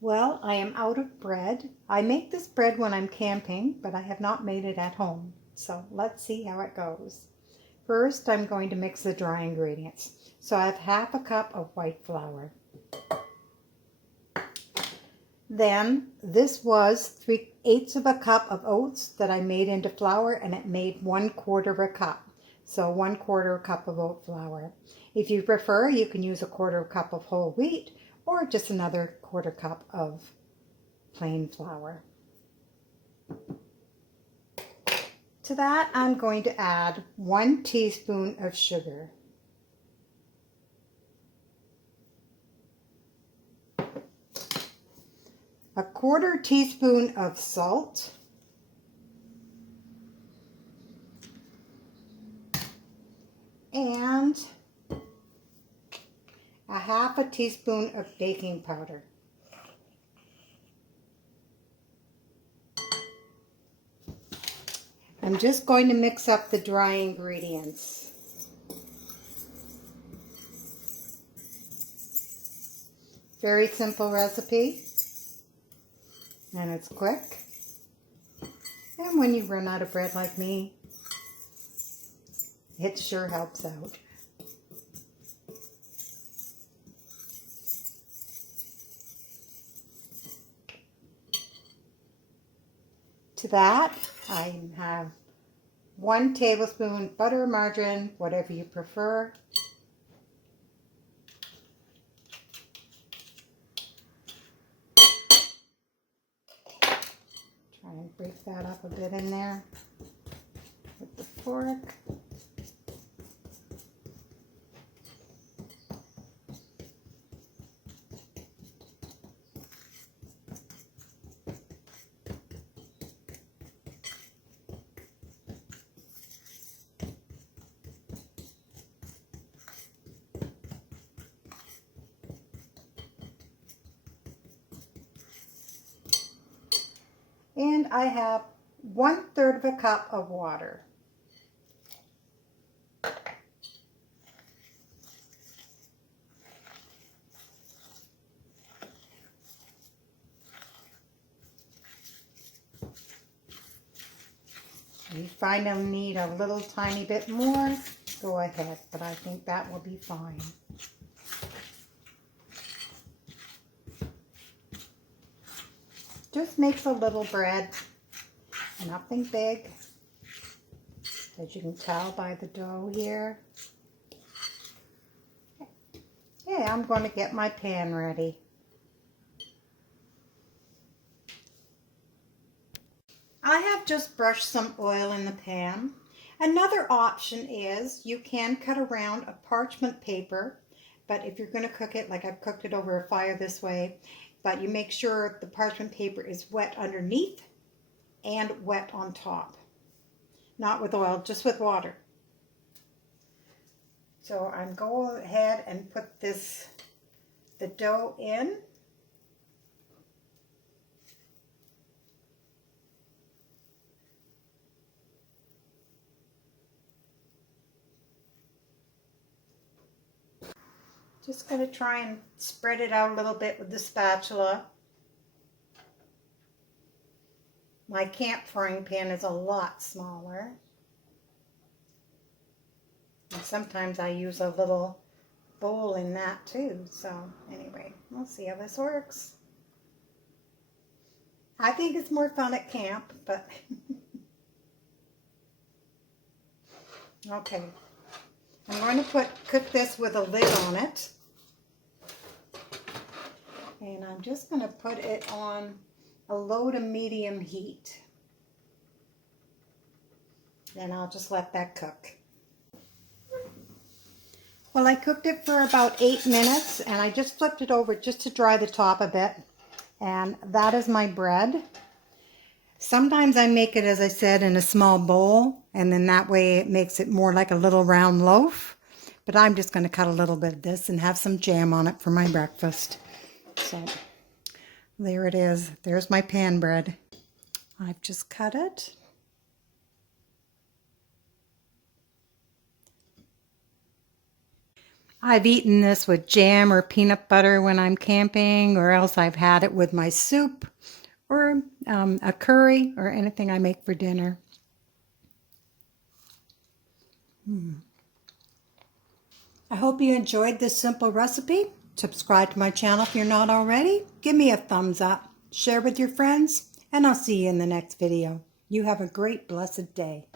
Well, I am out of bread. I make this bread when I'm camping, but I have not made it at home. So let's see how it goes. First, I'm going to mix the dry ingredients. So I have half a cup of white flour. Then this was 3/8 of a cup of oats that I made into flour, and it made 1/4 a cup. So 1/4 cup of oat flour. If you prefer, you can use a 1/4 cup of whole wheat or just another 1/4 cup of plain flour. To that, I'm going to add 1 teaspoon of sugar. A 1/4 teaspoon of salt. And a 1/2 teaspoon of baking powder. I'm just going to mix up the dry ingredients. Very simple recipe, and it's quick. And when you run out of bread like me, it sure helps out. To that, I have 1 tablespoon butter, margarine, whatever you prefer. Try and break that up a bit in there with the fork. And I have 1/3 of a cup of water. If you find you'll need a little tiny bit more, go ahead, but I think that will be fine. Just makes a little bread, nothing big, as you can tell by the dough here. Okay, I'm going to get my pan ready. I have just brushed some oil in the pan. Another option is you can cut around a parchment paper, but if you're going to cook it, like I've cooked it over a fire this way, but you make sure the parchment paper is wet underneath and wet on top. Not with oil, just with water. So I'm going ahead and put the dough in. Just going to try and spread it out a little bit with the spatula. My camp frying pan is a lot smaller. And sometimes I use a little bowl in that too. So anyway, we'll see how this works. I think it's more fun at camp, but okay. I'm going to cook this with a lid on it. And I'm just going to put it on a low to medium heat. And I'll just let that cook. Well, I cooked it for about 8 minutes, and I just flipped it over just to dry the top a bit. And that is my bread. Sometimes I make it, as I said, in a small bowl, and then that way it makes it more like a little round loaf. But I'm just going to cut a little bit of this and have some jam on it for my breakfast. So there it is. There's my pan bread. I've just cut it. I've eaten this with jam or peanut butter when I'm camping, or else I've had it with my soup or a curry or anything I make for dinner. I hope you enjoyed this simple recipe. Subscribe to my channel if you're not already. Give me a thumbs up. Share with your friends, and I'll see you in the next video. You have a great, blessed day.